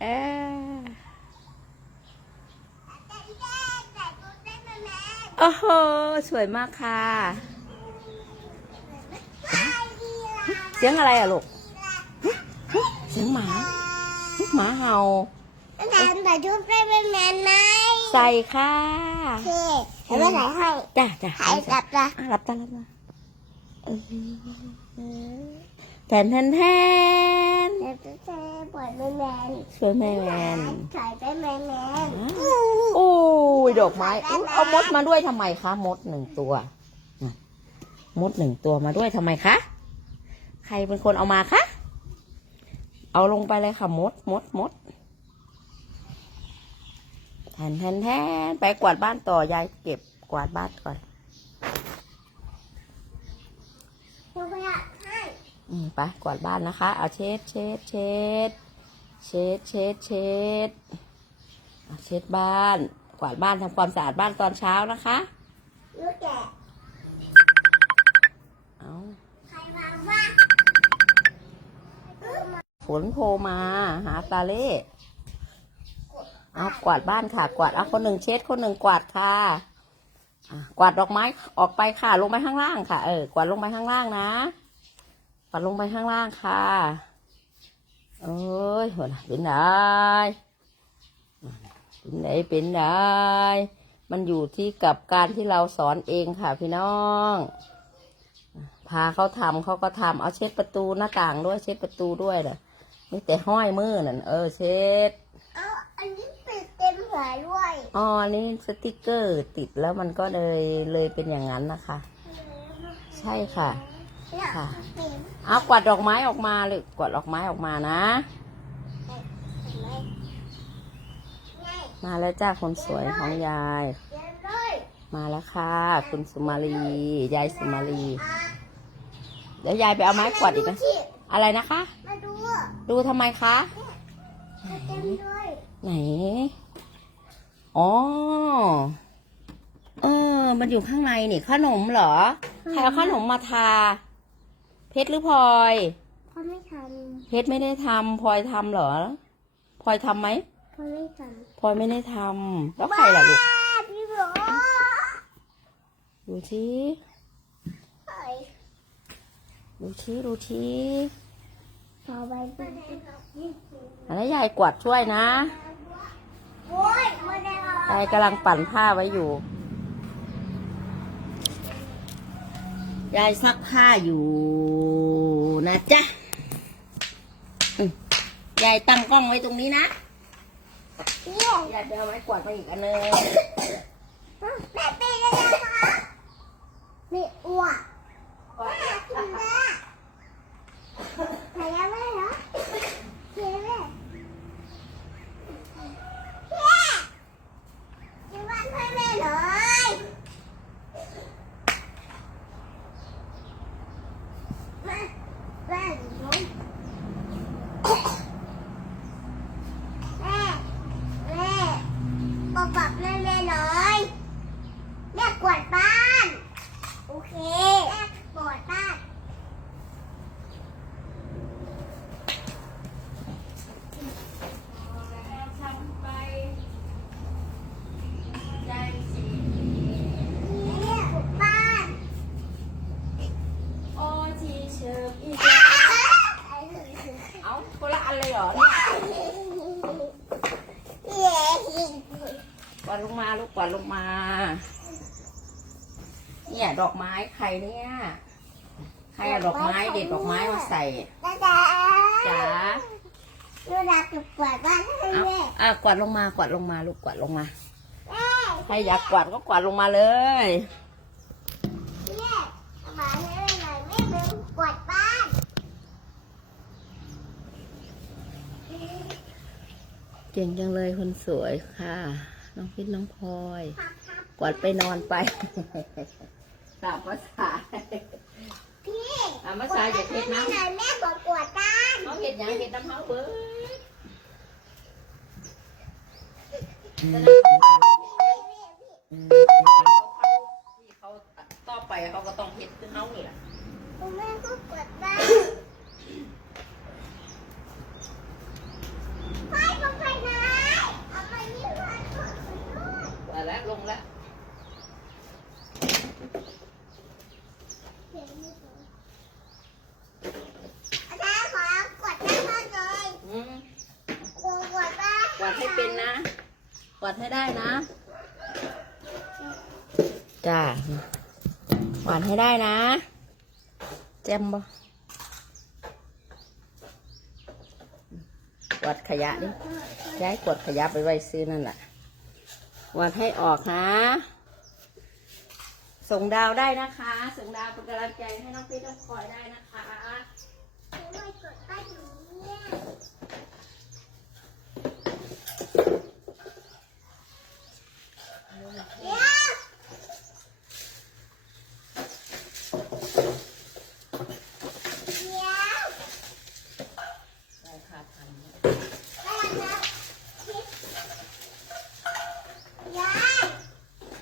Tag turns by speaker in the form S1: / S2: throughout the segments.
S1: เอ้อโอ้โห สวยมากค่ะ เสียงอะไรอะลูก เสียงหมาหมาเห่า
S2: แทนแต่ชุดเป็นแมนไหม
S1: ใส่ค่ะ
S2: โอเคเห็นไหมใส่ให้
S1: จ้าจ้า
S2: ใส่กลับละ
S1: อะรับตารับตาเออ แทนแทนแทน
S2: เดี๋ยวจะใส่ปล่อยเป็นแมน
S1: สวยแม่แมน
S2: ใส่เป็นแมนแมน
S1: โอ้ยดอกไม้อุ๊ยเอามดมาด้วยทำไมคะ มดหนึ่งตัวน่ะมดหนึ่งตัวมาด้วยทำไมคะ ใครเป็นคนเอามาคะ เอาลงไปเลยค่ะมดมดมดแทนแทนแทนไปกวาดบ้านต่อยายเก็บกวาดบ้านก่อน
S2: หนูอยากให้
S1: อืมไปกวาดบ้านนะคะ เอาเช็ดเช็ดเช็ดเช็ดเช็ดเช็ดเอาเช็ดบ้าน กวาดบ้านทำความสะอาดบ้านตอนเช้านะคะ
S2: ลูกแกะ
S1: เอา
S2: ใครวางว่า
S1: ฝนโทรมาหาตาเล่เอากวาดบ้านค่ะ กวาดเอาคนหนึ่งเช็ดคนหนึ่งกวาดค่ะอะกวาดดอกไม้ออกไปค่ะ ลงไปข้างล่างค่ะ เออกวาดลงไปข้างล่างนะ กวาดลงไปข้างล่างค่ะเอ้ยหัวหน้าเป็นไงเป็นไหนเป็นไงมันอยู่ที่กับการที่เราสอนเองค่ะพี่น้อง พาเขาทำเขาก็ทำเอาเช็ดประตูหน้าต่างด้วยเช็ดประตูด้วยนะนี่แต่ห้อยมือนั่นเออเช็ด
S2: เอาอันนี้ปิดเต็มหัวด้วย
S1: อ๋อนี่สติกเกอร์ติดแล้วมันก็เลยเลยเป็นอย่างนั้นนะคะ ใช่ค่ะ
S2: เนี่ย
S1: ค่ะ
S2: ปิด
S1: เอากวาดดอกไม้ออกมาเลยกวาดดอกไม้ออกมานะ
S2: เห็นไหมไง
S1: มาแล้วจ้าคนสวยของยาย
S2: เดี๋ยวเลย
S1: มาแล้วค่ะ คุณสุมาลียายสุมาลี
S2: อะ
S1: เดี๋ยวยายไปเอาไม้กวาดอีกนะ
S2: ดูสิ
S1: อะไรนะคะ
S2: มาดู
S1: ดูทำไมคะ
S2: มาเต็มเลย
S1: ไหน อ๋อ เออ มันอยู่ข้างในนี่ขนมเหรอ ใครเอาขนมมาทา เพชรหรือพลอย
S2: พ่อไม่ท
S1: เพชรไม่ได้ทำพลอยทำเหรอพลอยทำไหมำ
S2: พ่อไม่ท
S1: พลอยไม่ได้ทำแล้วำใครล่ะลูก
S2: บ้าพี่หมอ
S1: ดูชี
S2: เฮ้ย
S1: ดูชีดูชี
S2: พอไปดู
S1: แล้วยายกวาดช่วยนะ
S2: โอ้ยไม่ได้เอา
S1: ยายกำลังปั่นผ้าไว้อยู่ ยายซักผ้าอยู่นะจ๊ะอืมยายตั้งกล้องไว้ตรงนี้นะ
S2: เนี่ย
S1: ยายไปเอาไม้กวาดมาอีกอันหนึง
S2: แม่ปีเลยนะคะไม่อ้วกกินแม่ใครยังไม่เหรอเจ๊แม่เจ๊กินบ้านให้แม่หน่อยแม่แม่หนู แม่แม่บอกกับแม่แม่หน่อยแม่กวาดบ้าน โอเคแม่กวาดบ้าน แม่กวาดบ้าน
S1: โอ้ทีเชิญอีกเอาคนละอันเลยเหรอเนี่ย
S2: เย้
S1: กวาดลงมาลูกกวาดลงมา เนี่ยดอกไม้ ใครเนี่ยใครเอาดอกไม้เด็ดดอกไม้มาใส่
S2: ตาจ๋า
S1: จ๋า
S2: หนูอยากจะกวาดบ้านให้
S1: เอา
S2: แม่
S1: อะกวาดลงมากวาดลงมาลูกกวาดลงมา
S2: แม่
S1: ใครอยากกวาดก็กวาดลงมาเลย
S2: แม่เอามาให้แม่หน่อยแม่เป็นกวาดบ้าน
S1: เก่งจังเลยคนสวยค่ะ น้องพิษน้องพลอย กวาดไปนอนไป ตามภาษา
S2: พี่
S1: ตามภาษาอย่าเฮ็ดน้ำ
S2: แม่ปวดปวดตา
S1: เขาเฮ็ดยังเฮ็ดน้ำเขาเบิ้เขาต่อไปเขาก็ต้องเฮ็ดคือเขานี่แหละ
S2: แม่ก็กวดตาไปไปไหนเอามานี่
S1: มาแล้วลงแล้ว กวาดให้ได้นะจ้ากวาดให้ได้นะแจมบ่กวาดขยะดิย้ายกวาดขยะไปไว้ซื้อนั่นแหละกวาดให้ออกนะส่งดาวได้นะคะ ส่งดาวเป็นกำลังใจให้น้องพี่น้องพลอยได้นะคะ
S2: ไม่กดได้อยู่เนี่ยเดี๋ยวเดี๋ยว
S1: ได้ค่ะทำ
S2: ได้แล้วคิดยาย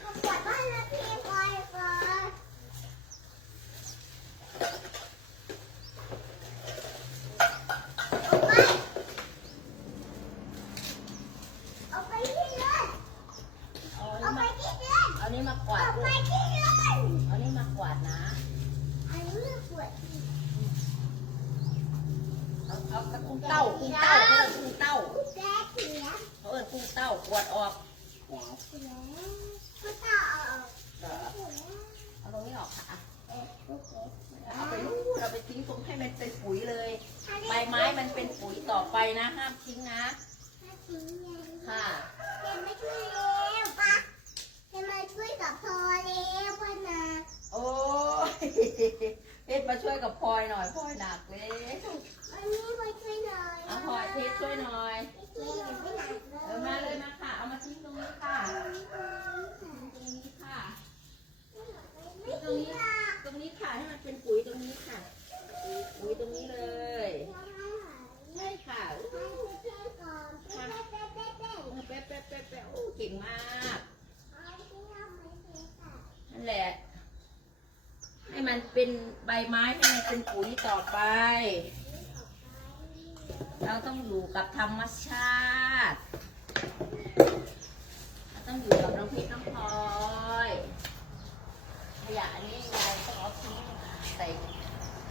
S2: มาปวดบ้านนะพี่คอยก่อนเอาไปเอาไปที่เรือน
S1: เอา
S2: เอา
S1: อัน
S2: ไป
S1: นี้
S2: ที่เรือน
S1: มาเอานี้มากวา
S2: เอา
S1: ด
S2: ไป
S1: ด้วย
S2: ที่เรือน
S1: เอานี้มากวาดนะ
S2: อันนี้ปวดอีก
S1: เอาเอากระกุ้งเต้ากุ้งเต้าเขาเอิ้นกุ้งเต้า
S2: แก้เสีย
S1: เขาเอิ้นกุ้งเต้ากวาดออก
S2: แก้เสียก็ต้องเอาออก
S1: เดี๋ยว
S2: เสีย
S1: เอาตรงนี้ออกค่ะ
S2: เอ๊ะโอเค
S1: เอาไปนู่นเอาไปทิ้งตรงให้มันเป็นปุ๋ยเลย ใบไม้มันเป็นปุ๋ยต่อไป นะ ห้ามทิ้งนะ
S2: ถ้าทิ้งยัง
S1: ค่ะ
S2: จะไม่ช่วยเร็วปะจะมาช่วยกับพอเร็วพ่อนะ
S1: โอ้ยเพชรมาช่วยกับพลอยหน่อยพลอยหนักเลย
S2: อันนี้มาช่วยหน่อย
S1: เอาพลอยเพชรช่วยหน่อย
S2: ไม่ช่วยหน่อยไม่หนักเลย
S1: เออมาเลยมาค่ะ เอามาทิ้งตรงนี้ค่ะตรงนี้ค่ะ
S2: ไม่ทิ้งหรอก
S1: ตรงนี้ค่ะให้มันเป็นปุ๋ยตรงนี้ค่ะ ปุ๋ยตรงนี้เลย ใช่ค่ะ
S2: ให้ช่วยก่อนเป๊ะเป๊ะเป๊ะเป๊ะ
S1: แป๊ะแป๊ะแป๊ะแป๊ะโอ้เก่ งมาก
S2: เอาที่ทำไม่เป็นค่ะ
S1: นั่นแหละ ให้มันเป็นใบไม้ให้มันเป็นปุ๋ยต่อไป เราต้องอยู่กับธรรมชาติเราต้องอยู่กับน้องพีชน้องพลอยขยะอันนี้ยายต้องเอาทิ้งใส่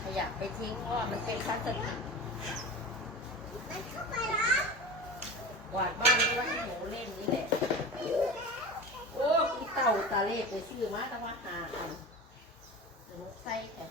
S1: ขยะไปทิ้งเพราะว่ามันเป็นพลาสติก
S2: มันเข้าไปแล้ว
S1: กวาดบ้านไม่ว่าให้หนูเล่นนี่แหละ โอ้พี่เต่าตาเล่ไปซื้อมาตั้งว่าหาอันหนูใส่แต่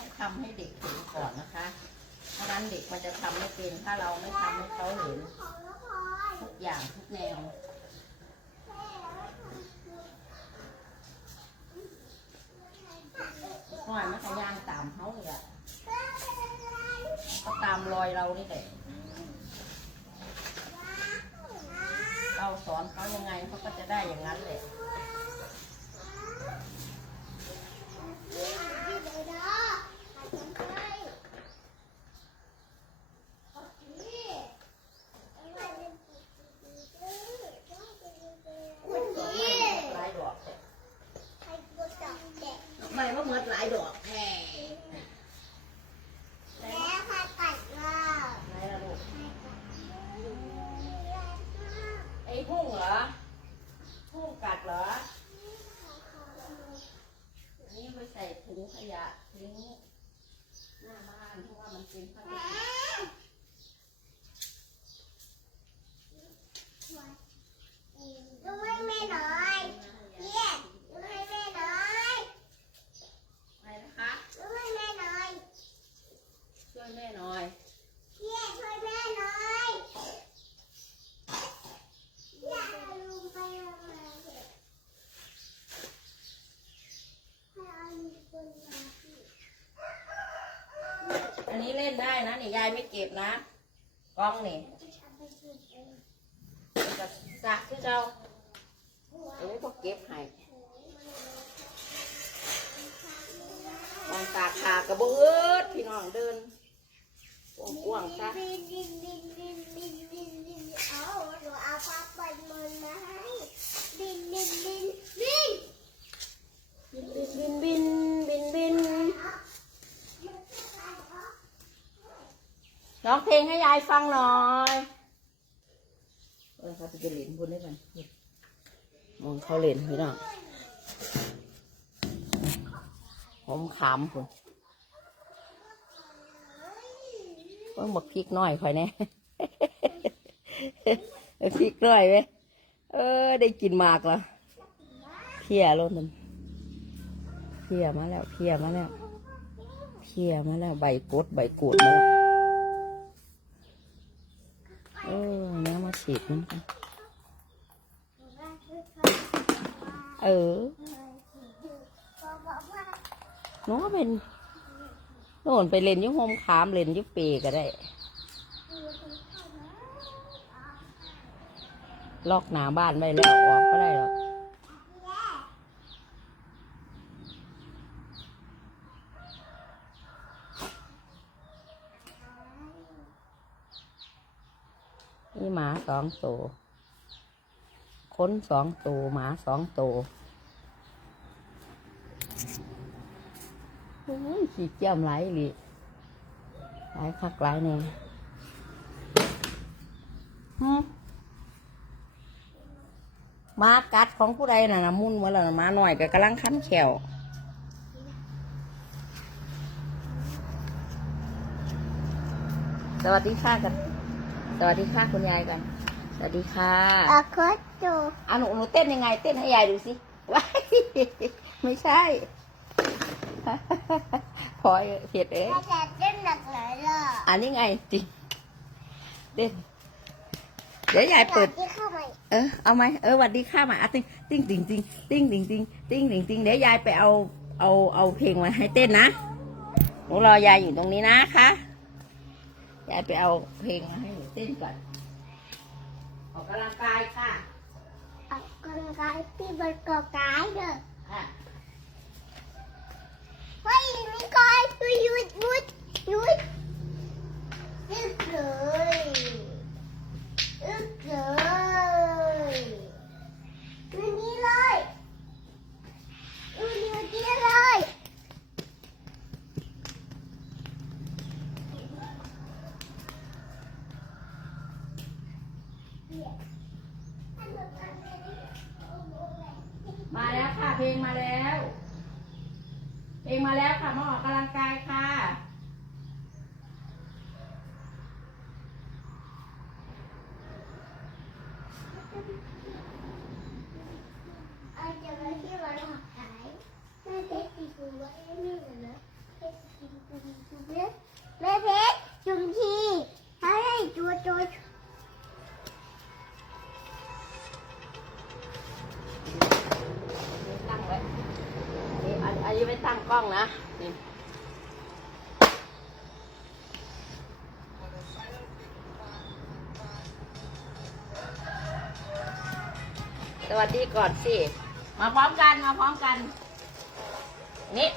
S1: องทำให้เด็กเห็นก่อนนะคะเพราะนั้นเด็กมันจะทำไม่เป็น ถ้าเราไม่ทำให้เขาเห็นทุกอย่างทุกแนวหน่อยมันขยางตามเขาเลยอะก็ตามรอยเรานี่แหละ เรา สอนเขายังไงเขาก็จะได้อย่างนั้นแหละ หลายดอกแม่ว่าเหมือนหลายดอกแท้ไหนล่ะลูกไอ้พุ่งเหรอพุ่งกัดเหรอ อันนี้ไปใส่ถุงขยะทิ้งหน้าบ้านเพราะว่ามันเป็นพลาสติก
S2: ดูให้แม่หน่อยเยี่ยดูให้แม่หน่อย
S1: อะไรนะคะ
S2: ดูให้แม่หน่อย
S1: ช่วยแม่หน่อย
S2: เยี่ยช่วยแม่หน่อยอยากให้ลุงไปโรงพยาบาลเถอะให้เอาลุงคนมาที่
S1: อันนี้เล่นได้ นี่ยายไม่เก็บนะกล้องนี่
S2: เอาไปกินเอง
S1: มันจะสักที่เราเอ้ยพวกเก็บให้มองตาขากระเบิดพี่น้องเดินกว้างๆซะ
S2: บินบินบินบินบินบินบิน
S1: ร้องเพลงให้ยายฟังหน่อยเออเขาจะเล่นบุญด้วยกันมองเขาเล่นพี่น้องผมขามคุณเพิ่งบักพริกน้อยคอยแน่พริกน้อยไหมเออ ได้กินหมากแล้วเพียรถมันเพียมาแล้วเพียมาแล้วเพียมาแล้วใบกดใบกูดมาแล้ว เออเนี้ยมาฉีดมันกันเออน้องเป็นโน่นไปเล่นยุ่โฮมขามเล่นยุ่เปก็ได้ ล็อกหนาบ้านไว้แล้วออกก็ได้หรอกนี่ห มาสองตัวค้นสองตัวหมาสองตัวโอ้ยขี้เจียมไหลายอีหลิหลายคักหลายแน่ฮึหมากัดของผู้ใดน่ะนะมุ่นมาแล้วมาหน่อยก็กำลังคั้นแขวสวัสดีค่ะกัน สวัสดีค่ะคุณยายกันสวัสดีค่ะ
S2: อาคตโจ
S1: อะหนูหนูเต้นยังไง เต้นให้ยายดูสิว้ายไม่ใช่พลอยเผ็ดเอ้ย
S2: ถ้าจะเต้นหนักเลยล่ะ
S1: อันนี้ไงจริงเต้นเดี๋ยวยายเปิด
S2: ที่เข้ามา
S1: เออ เอาไหมเออหวัดดีค่ะมาอะติ้งติ้งติ้งติ้งติ้งติ้งติ้งติ้งติ้งติ้งเดี๋ยวยายไปเอา เอา เอาเพลงมาให้เต้นนะหนูรอยายอยู่ตรงนี้นะคะ ยายไปเอาเพลงมาให้หนูเต้นก่อนออกกำลังกายค่ะ
S2: ออกกำลังกายพี่บนกอกายเด้อ
S1: อะ
S2: เฮ้ยนี่กายยุดยุดยุดยุดอึกเลยอึกเลยดูนี่เลยดูนี่ ตั้
S1: งกล้องนะนี่สวัสดีก่อนสิ มาพร้อมกันมาพร้อมกัน นี่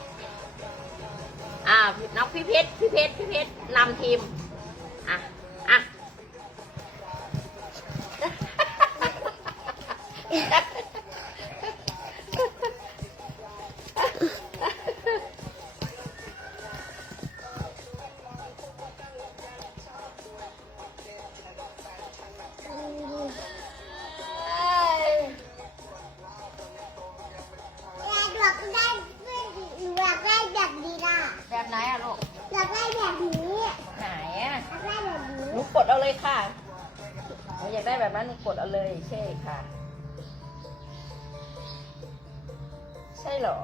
S1: อ่า น้องพี่เพชรพี่เพชรพี่เพชรนำทีม
S2: จากนั้
S1: นหนูกดเอาเลยใช่ค่ะ ใช่เหรอ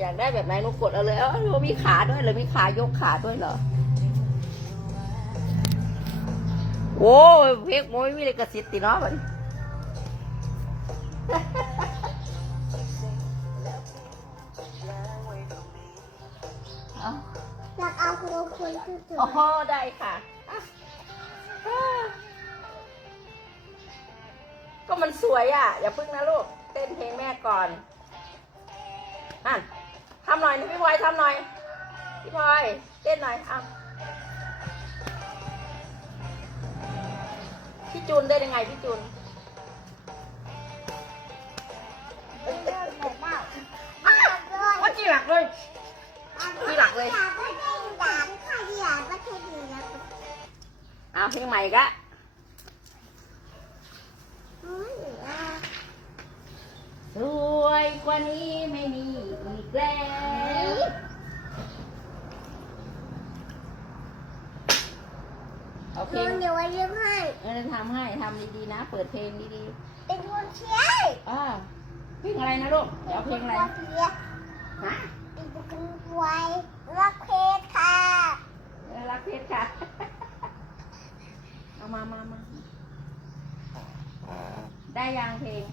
S1: อยากได้แบบไหนหนูกดเอาเลยเอ้าหนูมีขาด้วยเหรอมีขายกขาด้วยเหรอโอ้เพกโมยมีเลยกระสิทธิ์ติเนาะมันอ
S2: อยากเอาคนคนที่สุด
S1: โอ้โหได้ค่ะอะอะ ก็มันสวยอะ อย่าพึ่งนะลูก เต้นเพลงแม่ก่อนอะทำหน่อยนะพี่พลอยทำหน่อย พี่พลอยเต้นหน่อยอะพี่จูนได้ยังไงพี่จูน
S2: แบบนั้น
S1: ว่าจีหลักเลยที่หลัก เลยเอาเพลงใหม่อีกละสวยกว่านี้ไม่มีอีกแล้วเอาเพลง
S2: เดี๋ยววันนี้ให้
S1: เออทำให้ทำดีๆนะ เปิดเพลงดี
S2: เป็นคนเชียร์
S1: ๆอ่าเพลงอะไรนะลูกเดี๋ยวเอาเพลงอะไร
S2: เชียร์
S1: ฮะ
S2: เป็นคนไวรักเพชรค่ะ
S1: เออรักเพชรค่ะ เอามามามาได้ยังเพลง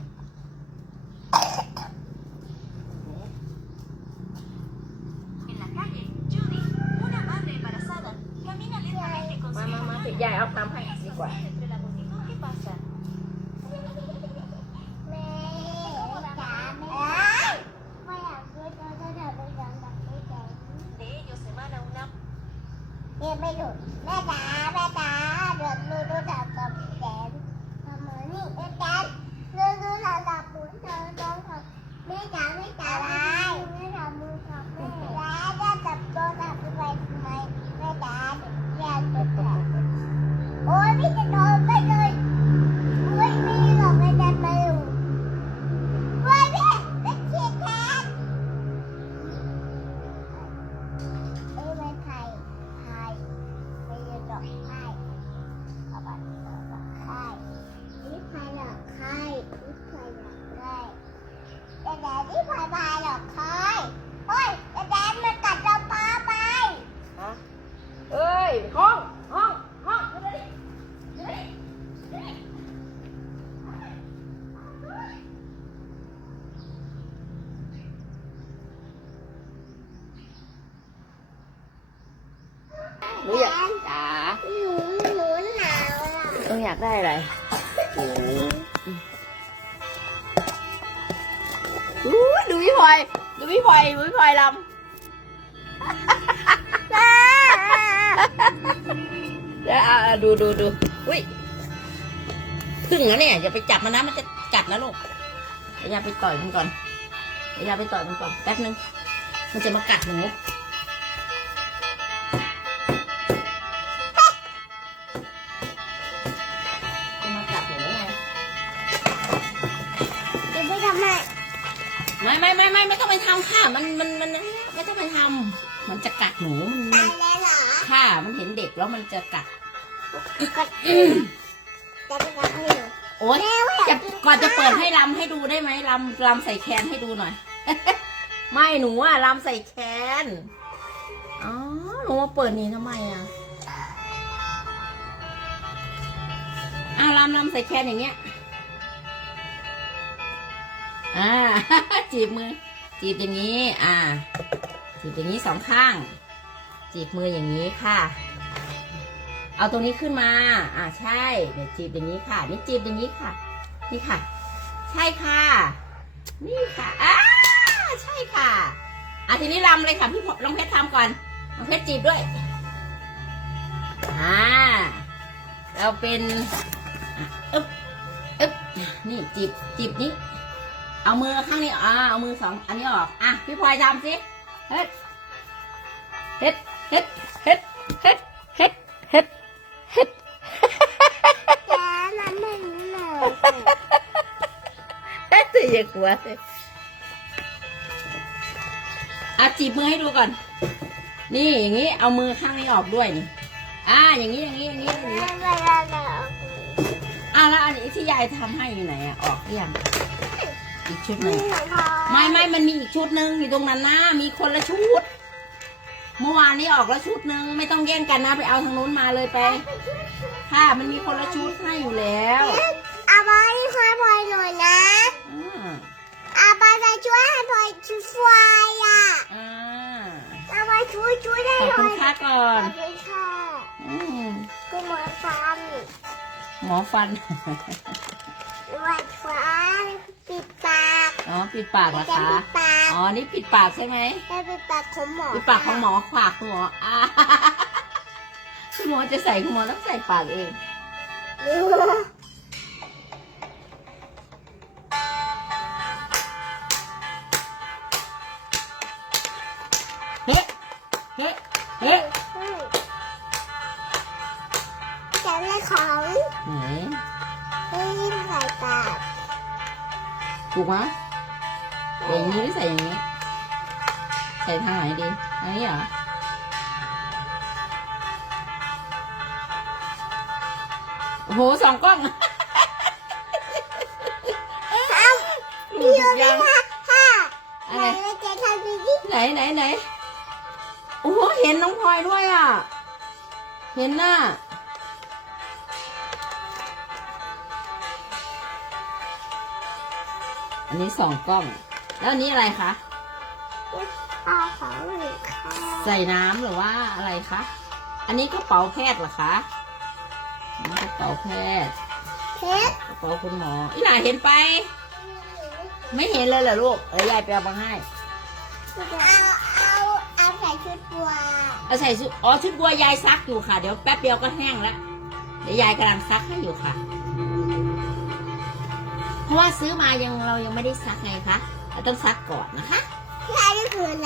S3: En la calle, Judy, una madre embarazada, camina lentamente con su
S1: มา มา
S3: hijo
S1: มา
S3: Mario.
S1: ปิดใหญ่เอาทำให้ดีกว่า
S3: Entre la multitud que pasa.
S2: พี่พล
S1: อยดูพี่พลอยดูพี่พลอยลำเดี๋ยวดูดูดูอุ้ยพึ่งนะเนี่ยอย่าไปจับมันนะมันจะกัดนะลูกเดี๋ยวอย่าไปต่อยมันก่อนเดี๋ยวอย่าไปต่อยมันก่อนแป๊บนึงมันจะมากัดหนู ไม่ไม่ไม่ไม่ไม่ต้องไปทำค่ะ มันมันมันไม่ต้องไปทำมันจะกัดหนูมัน
S2: ตายแล้วเหรอ
S1: ค่ะ มันเห็นเด็กแล้วมันจะกัด
S2: ก็จะไปทำให้หนู
S1: โอ๊ยจะก่อนจะเปิดให้ลำให้ดูได้ไหมลำลำใส่แคนให้ดูหน่อย ไม่หนูอะลำใส่แคนอ๋อหนูมาเปิดนี่ทำไมอะอะลำลำใส่แคนอย่างเงี้ย อ่า จีบมือ จีบอย่างนี้ อ่า จีบอย่างนี้สองข้าง จีบมืออย่างนี้ค่ะ เอาตรงนี้ขึ้นมา อ่าใช่ เดี๋ยวจีบอย่างนี้ค่ะ นี่จีบอย่างนี้ค่ะ นี่ค่ะ ใช่ค่ะ นี่ค่ะ อ่า ใช่ค่ะ อะทีนี้ลำเลยค่ะพี่ลองเพชรทำก่อนลองเพชรจีบด้วย อ่า เราเป็นอึ๊บอึ๊บนี่จีบจีบนี้ เอามือข้างนี้อ่าเอามือสองอันนี้ออก อะ พี่พลอยทำสิ เฮ็ด เฮ็ด เฮ็ด เฮ็ด เฮ็ด เฮ็ด เฮ็ด เฮ็ด
S2: แกมันไม่รู้เลย
S1: เฮ็ดตัวอย่ากลัวเลยอะจีบมือให้ดูก่อน นี่อย่างนี้ เอามือข้างนี้ออกด้วยนี่ อ่า อย่างนี้ อย่างนี้ อย่างนี้อย่างนี้อะแล้วอันนี้ที่ยายทำให้อยู่ไหนอะ ออกหรือยัง อีกชุดห
S2: ไม่
S1: นึ่ง
S2: พอ
S1: ไม่ไม่มันมีอีกชุดหนึ่งอยู่ตรงนั้นนะมีคนละชุด เมื่อวานนี้ออกแล้วชุดหนึ่งไม่ต้องแย่งกันนะ ไปเอาทางนู้นมาเลยไป ค่ะ มันมีคนละชุดให้อยู่แล้ว
S2: อาบอยช่วยพลอยหน่อยนะ
S1: อ่า
S2: อาบอยจะช่วยให้พลอยช่วยไฟอะ
S1: อ่า
S2: อาบอยช่วยช่วยได้
S1: ขอบ
S2: หน่
S1: คุ
S2: อ
S1: ณ
S2: ย
S1: ค่ะก่อ
S2: ขอนบคุณค่ะ
S1: อืม
S2: กูหมอฟัน
S1: หมอฟัน
S2: หมอฟันปิดปาก
S1: อ๋อปิดปากเหรอ
S2: จะ
S1: คะ
S2: ปิดปาก
S1: อ๋อนี่ปิดปากใช่ไหม
S2: จะปิดปากของหมอ
S1: ปิดปากของหมอขวากคุณหมออ่าคุณหมอจะใส่คุณหมอต้องใส่ปากเองเฮ้ ถูกไหมใส่อย่างนี้หรือใส่อย่างนี้ ใส่ทางไหนดี อันนี้เหรอโอ้โหสองกล้องลูกถูกยัง
S2: ฮ่าฮ่า
S1: อะไร
S2: เราจะทำดีดี
S1: ไหนไหนไหนโอ้โหเห็นน้องพลอยด้วยอะ เห็นหน้า อันนี้สองกล้อง แล้วอันนี้อะไรคะ
S2: เอาของหนึ่งค่ะ
S1: ใส่น้ำหรือว่าอะไรคะ อันนี้กระเป๋าแพทย์เหรอคะอันนี้กระเป๋าแพทย์
S2: เพชร
S1: กระเป๋าคุณหมออีหล่าเห็นไป ไม่เห็นเลยเหรอลูกเอ้ยยายไปเอามาให้
S2: เอาเอาเอาใส่ชุดบัว
S1: เอาใส่ชุดอ๋อชุดบัวยายซักอยู่ค่ะ เดี๋ยวแป๊บเดียวก็แห้งแล้วเดี๋ยวยายกำลังซักให้อยู่ค่ะ เพราะว่าซื้อมายังเรายังไม่ได้ซักไงคะเราต้องซักก่อนนะคะ
S2: ใช่คือ